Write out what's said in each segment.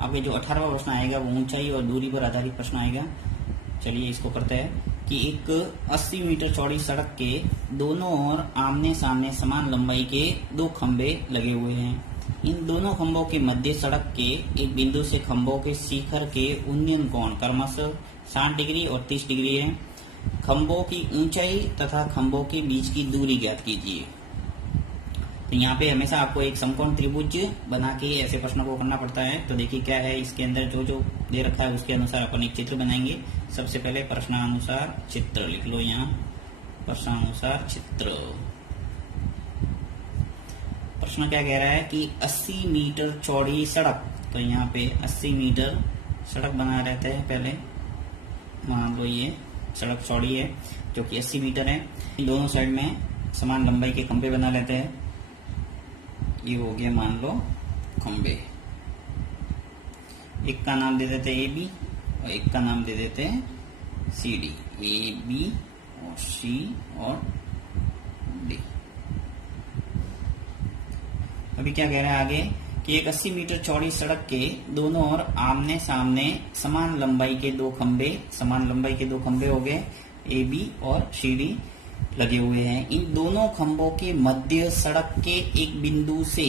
आपके जो 18वां प्रश्न आएगा वो ऊंचाई और दूरी पर आधारित प्रश्न आएगा। चलिए इसको करते हैं कि एक 80 मीटर चौड़ी सड़क के दोनों ओर आमने सामने समान लंबाई के दो खंभे लगे हुए हैं। इन दोनों खंभों के मध्य सड़क के एक बिंदु से खंभों के शिखर के उन्नयन कोण क्रमशः 60 डिग्री और 30 डिग्री है। खंभों की ऊंचाई तथा खंभों के बीच की दूरी ज्ञात कीजिए। तो यहाँ पे हमेशा आपको एक समकोण त्रिभुज बना के ऐसे प्रश्नों को करना पड़ता है। तो देखिए क्या है इसके अंदर जो जो दे रखा है उसके अनुसार अपन एक चित्र बनाएंगे। सबसे पहले प्रश्नानुसार चित्र लिख लो यहाँ, प्रश्नानुसार चित्र। प्रश्न क्या कह रहा है कि 80 मीटर चौड़ी सड़क, तो यहाँ पे 80 मीटर सड़क बना रहते हैं। पहले मान लो ये सड़क चौड़ी है जो कि 80 मीटर है। दोनों साइड में समान लंबाई के खंभे बना लेते हैं। ये हो गया मान लो खंभे। एक का नाम दे देते हैं ए बी और एक का नाम दे देते हैं सी डी। ए बी और सी और डी। अभी क्या कह रहा है आगे कि एक 80 मीटर चौड़ी सड़क के दोनों ओर आमने सामने समान लंबाई के दो खंभे हो गए ए बी और सी डी लगे हुए हैं। इन दोनों खंभों के मध्य सड़क के एक बिंदु से,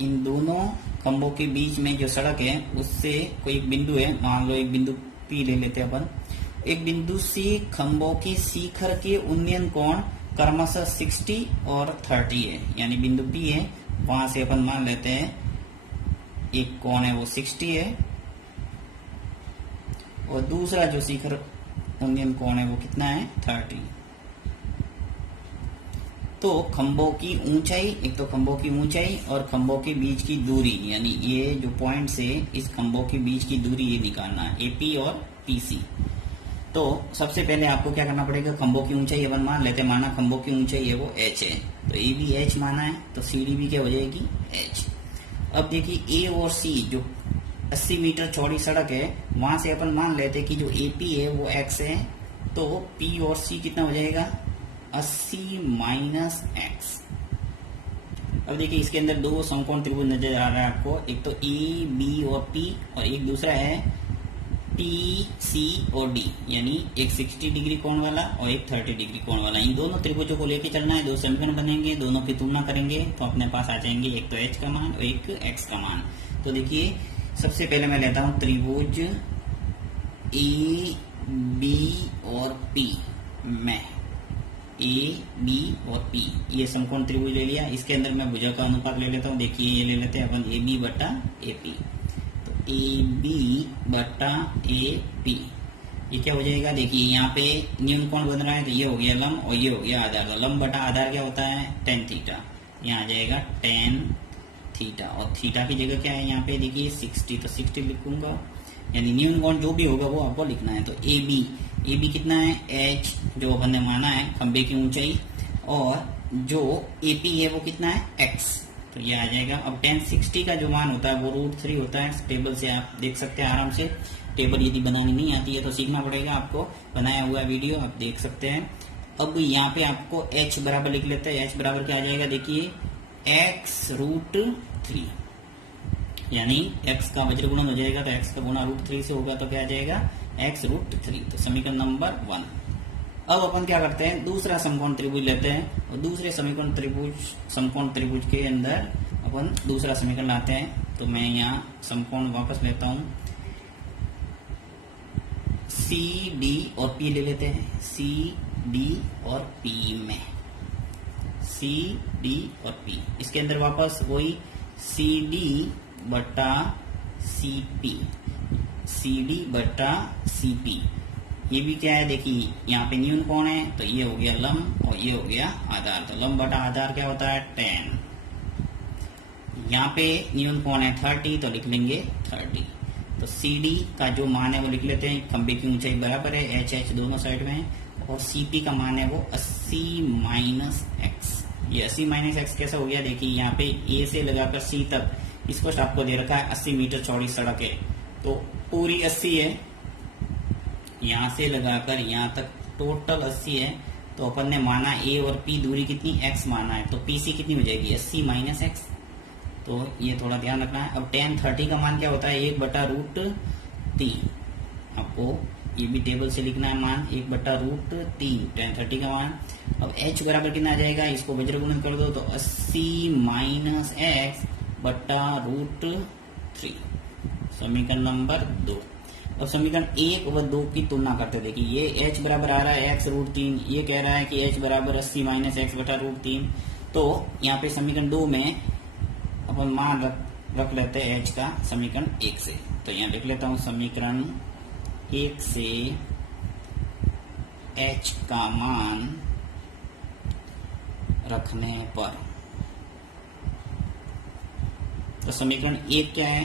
इन दोनों खंभों के बीच में जो सड़क है उससे कोई एक बिंदु है, मान लो एक बिंदु पी ले लेते हैं अपन। एक बिंदु से खंभों के शिखर के उन्नयन कोण क्रमशः 60 और 30 है। यानी बिंदु पी है, वहां से अपन मान लेते हैं एक कोण है वो 60 है और दूसरा जो शिखर उन्नयन कोण है वो कितना है 30। तो खंभों की ऊंचाई, एक तो खंभों की ऊंचाई और खंभों के बीच की दूरी, यानी ये जो पॉइंट से इस खंभों के बीच की दूरी ये निकालना है, एपी और पीसी। तो सबसे पहले आपको क्या करना पड़ेगा, खंभों की ऊंचाई अपन मान लेते हैं, माना खंभों की ऊंचाई है वो एच है, तो ए बी एच माना है, तो सी डी भी क्या हो जाएगी एच। अब देखिए ए और सी जो 80 मीटर चौड़ी सड़क है वहां से अपन मान लेते हैं कि जो एपी है वो एक्स है, तो पी और सी कितना हो जाएगा 80 माइनस एक्स। अब देखिए इसके अंदर दो समकोण त्रिभुज नजर आ रहा है आपको, एक तो ए बी और पी और एक दूसरा है पी सी और डी, यानी एक 60 डिग्री कोण वाला और एक 30 डिग्री कोण वाला। इन दोनों त्रिभुजों को लेके चलना है, दो समीकरण बनेंगे, दोनों की तुलना करेंगे तो अपने पास आ जाएंगे एक तो एच का मान और एक एक्स का मान। तो देखिए सबसे पहले मैं लेता हूं त्रिभुज ए बी और पी में, ए बी और पी ये समकोण त्रिभुज ले लिया। इसके अंदर मैं भुजा का अनुपात ले लेता हूँ। देखिए ये ले लेते हैं अपन ए बी बटा ए पी, तो ए बी बटा ए पी ये क्या हो जाएगा, देखिए यहाँ पे न्यून कोण बन रहा है तो ये हो गया लंब और ये हो गया आधार। तो लंब बटा आधार क्या होता है tan थीटा, यहाँ आ जाएगा tan थीटा और थीटा की जगह क्या है यहाँ पे देखिए 60, तो 60 लिखूंगा, यानी न्यून कोण जो भी होगा वो आपको लिखना है। तो ए बी कितना है एच जो अपन ने माना है खंबे की ऊंचाई, और जो ए पी है वो कितना है एक्स, तो ये आ जाएगा। अब tan 60 का जो मान होता है वो √3 होता है। टेबल से आप देख सकते हैं आराम से, टेबल यदि बनानी नहीं आती है तो सीखना पड़ेगा आपको, बनाया हुआ वीडियो आप देख सकते हैं। अब यहाँ पे आपको h बराबर लिख लेते हैं, h बराबर क्या आ जाएगा देखिए x√3, यानी x का वज्र गुणन हो जाएगा तो x का गुणा √3 से होगा तो क्या आ जाएगा x√3। तो समीकरण नंबर 1। अब अपन क्या करते हैं दूसरा समकोण त्रिभुज लेते हैं और दूसरे समकोण त्रिभुज के अंदर अपन दूसरा समीकरण लाते हैं। तो मैं यहाँ समकोण वापस लेता हूँ, सी डी और पी ले लेते हैं, सी डी और पी में, सी डी और पी इसके अंदर वापस वही सी डी बटा सी पी, सी डी बटा सी पी। ये भी क्या है देखिए यहाँ पे न्यून कोण है तो ये हो गया लंब और ये हो गया आधार। तो लंब बटा आधार क्या होता है tan। यहाँ पे न्यून कोण है 30 तो लिख लेंगे 30। तो सी डी का जो मान है वो लिख लेते हैं, खंबे की ऊंचाई बराबर है एच एच दोनों साइड में, और सी पी का मान है वो 80 माइनस एक्स। ये 80 माइनस एक्स कैसा हो गया देखिए यहाँ पे ए से लगाकर सी तक स्पष्ट आपको दे रखा है 80 मीटर चौड़ी सड़क है, तो पूरी 80 है, यहाँ से लगाकर यहाँ तक टोटल 80 है। तो अपन ने माना ए और पी दूरी कितनी x माना है, तो पी सी कितनी हो जाएगी 80 माइनस एक्स। तो ये थोड़ा ध्यान रखना है। अब tan 30 का मान क्या होता है, 1/√3। आपको ये भी टेबल से लिखना है मान, 1/√3 tan 30 का मान। अब h बराबर कितना आ जाएगा, इसको वज्र गुणन कर दो तो 80 - x बट्टा √3, समीकरण नंबर 2। अब समीकरण 1 व 2 की तुलना करते देखिए, ये h बराबर आ रहा है x √3, ये कह रहा है कि h बराबर 80 - x बटा √3। तो यहाँ पे समीकरण 2 में अपन मान रख लेते हैं h का समीकरण 1 से। तो यहाँ लिख लेता हूँ समीकरण 1 से h का मान रखने पर, तो समीकरण 1 क्या है,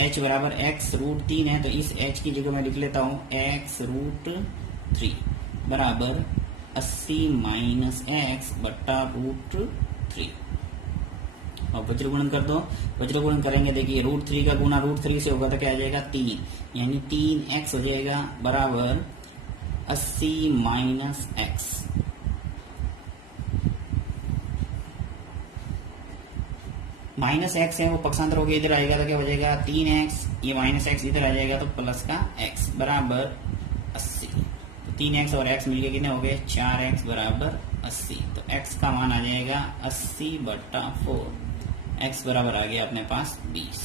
h बराबर x √3 है, तो इस h की जगह मैं लिख लेता हूं x √3 बराबर 80 - x बट्टा √3। और वज्र गुणन कर दो, वज्र गुणन करेंगे देखिए √3 का गुना √3 से होगा तो क्या आ जाएगा 3, यानी 3x हो जाएगा बराबर 80 - x। -x है वो पक्षांतर होकर इधर आएगा तो क्या हो जाएगा 3x, ये -x इधर आ जाएगा तो प्लस का x बराबर 80। तो 3x और x मिलके कितने हो गए 4x बराबर 80। तो x का मान आ जाएगा 80/4, x बराबर आ गया अपने पास 20,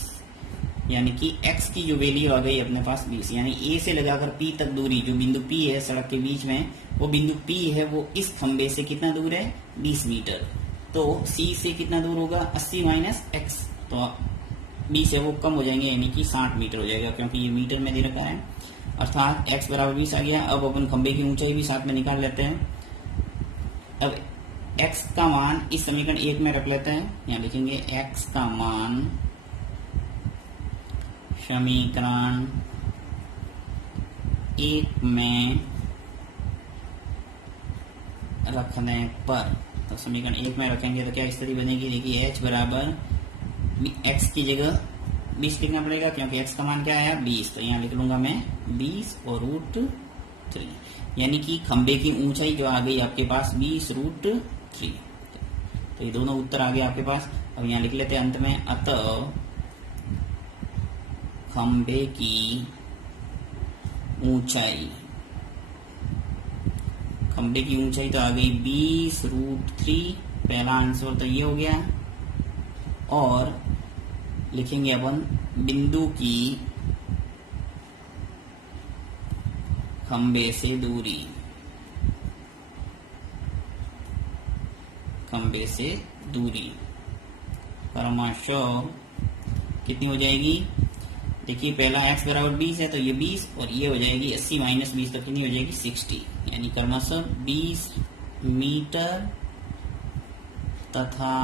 यानी कि x की जो वैल्यू आ गई अपने पास 20। यानी a से लगाकर p तक दूरी, जो बिंदु p है सड़क के बीच में, वो बिंदु p है वो इस खंबे से कितना दूर है 20 मीटर। तो C से कितना दूर होगा 80 - x, तो B से वो कम हो जाएंगे, यानी कि 60 मीटर हो जाएगा, क्योंकि ये मीटर में दे रखा है। अर्थात x बराबर 20 आ गया। अब अपन खंबे की ऊंचाई भी साथ में निकाल लेते हैं। अब x का मान इस समीकरण 1 में रख लेते हैं, यहाँ लिखेंगे x का मान समीकरण 1 में रखने पर, तो समीकरण 1 में रखेंगे तो क्या स्थिति बनेगी, देखिए h बराबर x की जगह 20 लिखना पड़ेगा, क्योंकि x का मान क्या आया 20, तो यहाँ लिख लूंगा मैं 20 और √3, यानी कि खंबे की ऊंचाई जो आ गई आपके पास 20 √3। तो ये दोनों उत्तर आ गए आपके पास। अब यहाँ लिख लेते हैं अंत में, अतः खंबे की ऊंचाई, खंबे की ऊंचाई तो आ गई 20 √3, पहला आंसर तो ये हो गया। और लिखेंगे अपन बिंदु की खंबे से दूरी, खंबे से दूरी क्रमशः कितनी हो जाएगी, देखिए पहला x बराबर 20 है तो ये 20, और ये हो जाएगी 80 - 20 तो कितनी हो जाएगी 60, यानी क्रमशः 20 मीटर तथा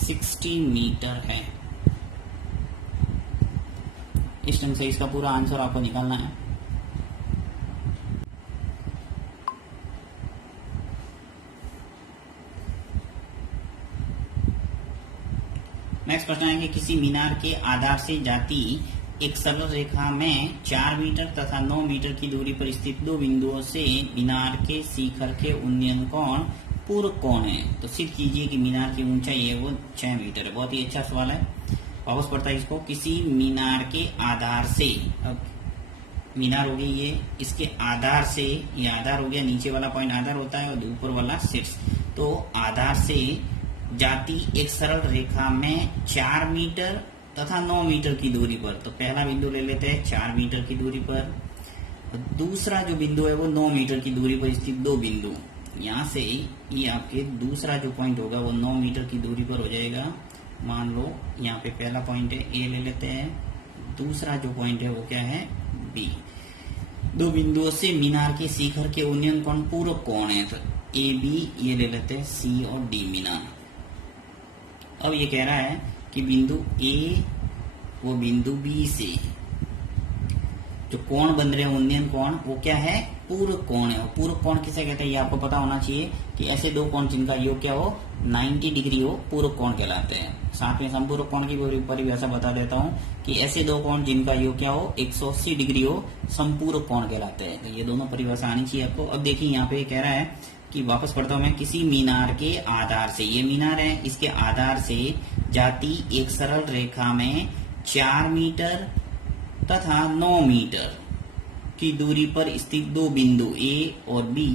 60 मीटर है। इस ढंग से इसका पूरा आंसर आपको निकालना है। नेक्स्ट प्रश्न है कि किसी मीनार के आधार से जाती एक सरल रेखा में 4 मीटर तथा 9 मीटर की दूरी पर स्थित दो बिंदुओं से मीनार के शिखर के उन्नयन कोण पूरक कोण है, तो सिद्ध कीजिए कि मीनार की ऊंचाई है वो 6 मीटर है। बहुत ही अच्छा सवाल है, वापस पढ़ता है इसको। किसी मीनार के आधार से, अब मीनार हो गई ये, इसके आधार से, ये आधार हो गया, नीचे वाला पॉइंट आधार होता है और ऊपर वाला शीर्ष, तो आधार से जाती एक सरल रेखा में 4 मीटर तथा 9 मीटर की दूरी पर, तो पहला बिंदु ले लेते हैं 4 मीटर की दूरी पर, दूसरा जो बिंदु है वो 9 मीटर की दूरी पर स्थित दो बिंदु, यहाँ से ये आपके दूसरा जो पॉइंट होगा वो 9 मीटर की दूरी पर हो जाएगा। मान लो यहाँ पे पहला पॉइंट है ए ले लेते हैं, दूसरा जो पॉइंट है वो क्या है बी। दो बिंदुओं से मीनार के शिखर के उन्नयन कोण पूरक कोण है, तो ए बी ये ले लेते हैं सी और डी मीनार। अब ये कह रहा है कि बिंदु ए वो बिंदु बी से जो कोण बन रहे हैं उन्नयन कोण वो क्या है पूरक कोण है। पूरक कोण किसे कहते हैं ये आपको पता होना चाहिए कि ऐसे दो कोण जिनका योग क्या हो 90 डिग्री हो पूरक कोण कहलाते हैं। साथ में समपूरक कोण की परिभाषा बता देता हूँ कि ऐसे दो कोण जिनका योग क्या हो 180 डिग्री हो समपूरक कोण कहलाते हैं। तो ये दोनों परिभाषा आनी चाहिए आपको। अब देखिए यहाँ पे कह रहा है कि वापस पढ़ता हूं मैं, किसी मीनार के आधार से, ये मीनार है, इसके आधार से जाती एक सरल रेखा में 4 मीटर तथा 9 मीटर की दूरी पर स्थित दो बिंदु ए और बी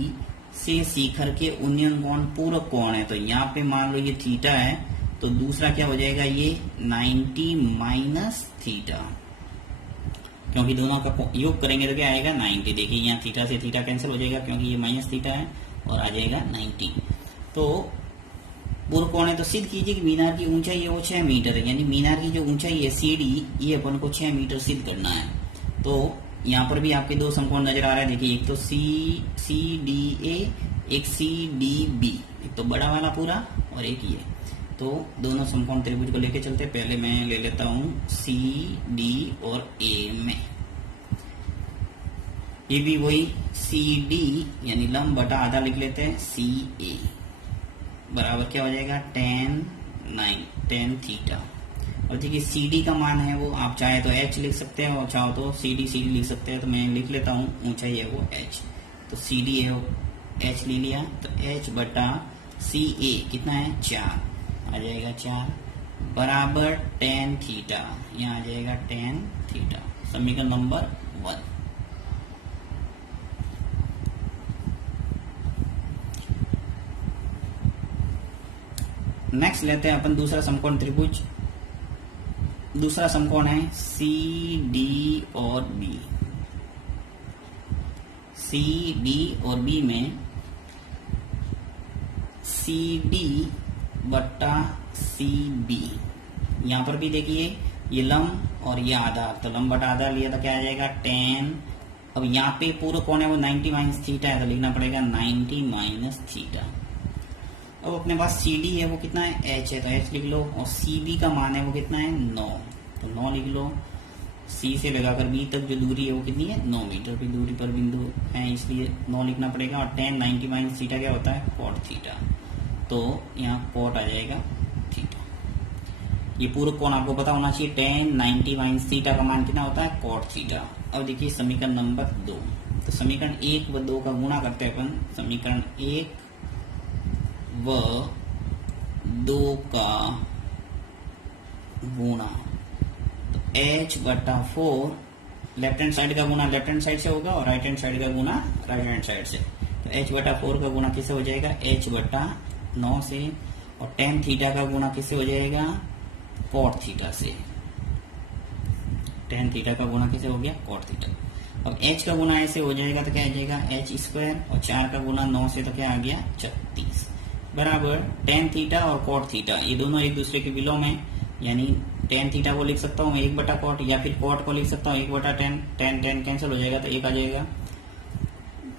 से शिखर के उन्नयन कोण पूरक कोण है। तो यहाँ पे मान लो ये थीटा है, तो दूसरा क्या हो जाएगा, ये 90 माइनस थीटा, क्योंकि दोनों का योग करेंगे तो क्या आएगा 90। देखिए यहाँ थीटा से थीटा कैंसिल हो जाएगा क्योंकि ये माइनस थीटा है और आ जाएगा 90। तो पूर्व कोण है, तो सिद्ध कीजिए कि मीनार की ऊंचाई है वो 6 मीटर है, यानी मीनार की जो ऊंचाई है सीडी, ये अपन को 6 मीटर सिद्ध करना है। तो यहाँ पर भी आपके दो समकोण नजर आ रहा है। देखिए एक तो सी डी ए, एक सी डी बी, एक तो बड़ा वाला पूरा और एक ये। तो दोनों समकोण त्रिभुज को लेके चलते, पहले मैं ले लेता हूं सी डी और ए में, ये भी वही सी डी यानी लंब बटा आधा लिख लेते हैं, सी ए बराबर क्या हो जाएगा tan थीटा। और देखिए सी डी का मान है वो, आप चाहे तो h लिख सकते हैं और चाहो तो सी डी लिख सकते हैं, तो मैं लिख लेता हूँ, ऊंचाई है वो h, तो सी डी है वो h ले लिया, तो h बटा सी ए कितना है 4 आ जाएगा 4 बराबर tan थीटा, यहाँ आ जाएगा tan थीटा, समीकरण नंबर 1। नेक्स्ट लेते हैं अपन दूसरा समकोण त्रिभुज। दूसरा समकोण है सी डी और बी। सी डी और बी में सी डी बट्टा सी बी, यहां पर भी देखिए ये लंब और ये आधार, तो लंब बटा आधार लिया तो क्या आ जाएगा tan। अब यहाँ पे पूरा कोण है वो 90 माइनस थीटा है, तो लिखना पड़ेगा 90 माइनस थीटा। अब अपने पास सी डी है वो कितना है h है, तो h लिख लो, और सी बी का मान है वो कितना है 9, तो 9 लिख लो। सी से लगाकर बी तक जो दूरी है वो कितनी है 9 मीटर की दूरी पर बिंदु है, इसलिए 9 लिखना पड़ेगा। और tan 90 माइनस थीटा क्या होता है cot थीटा, तो यहाँ cot आ जाएगा थीटा। ये पूरा कोण आपको पता होना चाहिए, tan 90 माइनस थीटा का मान कितना होता है cot थीटा। अब देखिए समीकरण नंबर 2, तो समीकरण 1 व 2 का गुणा करते हैं अपन, समीकरण 1 व 2 का गुणा, तो h बटा 4 लेफ्ट हैंड साइड का गुणा लेफ्ट हैंड साइड से होगा और राइट हैंड साइड का गुणा राइट हैंड साइड से, तो h बटा 4 का गुणा किससे हो जाएगा h बटा 9 से, और tan थीटा का गुणा किससे हो जाएगा cot थीटा से। tan थीटा का गुणा किससे हो गया cot थीटा। अब h का गुणा ऐसे हो जाएगा तो क्या आ जाएगा h स्क्वायर, और 4 का गुणा 9 से तो क्या आ गया 36 बराबर tan थीटा और cot थीटा, ये दोनों एक दूसरे के विलोम है, यानी tan थीटा को लिख सकता हूँ मैं 1 बटा cot, या फिर cot को लिख सकता हूँ 1 बटा tan, tan कैंसिल हो जाएगा तो 1 आ जाएगा।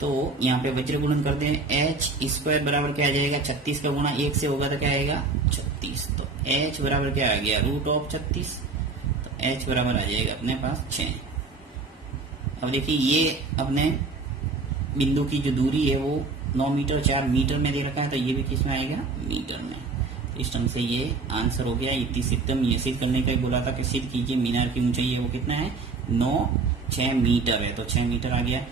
तो यहाँ पे वज्र गुणन कर दें, h स्क्वायर बराबर क्या आ जाएगा 36 का गुणा 1 से होगा तो क्या आएगा 36, तो h बराबर क्या आ गया √36, तो h बराबर आ जाएगा अपने पास 6। अब देखिए ये अपने बिंदु की जो दूरी है वो 9 मीटर 4 मीटर में दे रखा है, तो ये भी किस में आएगा मीटर में। इस ढंग से ये आंसर हो गया। इतनी सिद्धम ये सिद्ध करने का ही बोला था कि सिद्ध कीजिए मीनार की ऊंचाई है वो कितना है 6 मीटर है, तो 6 मीटर आ गया।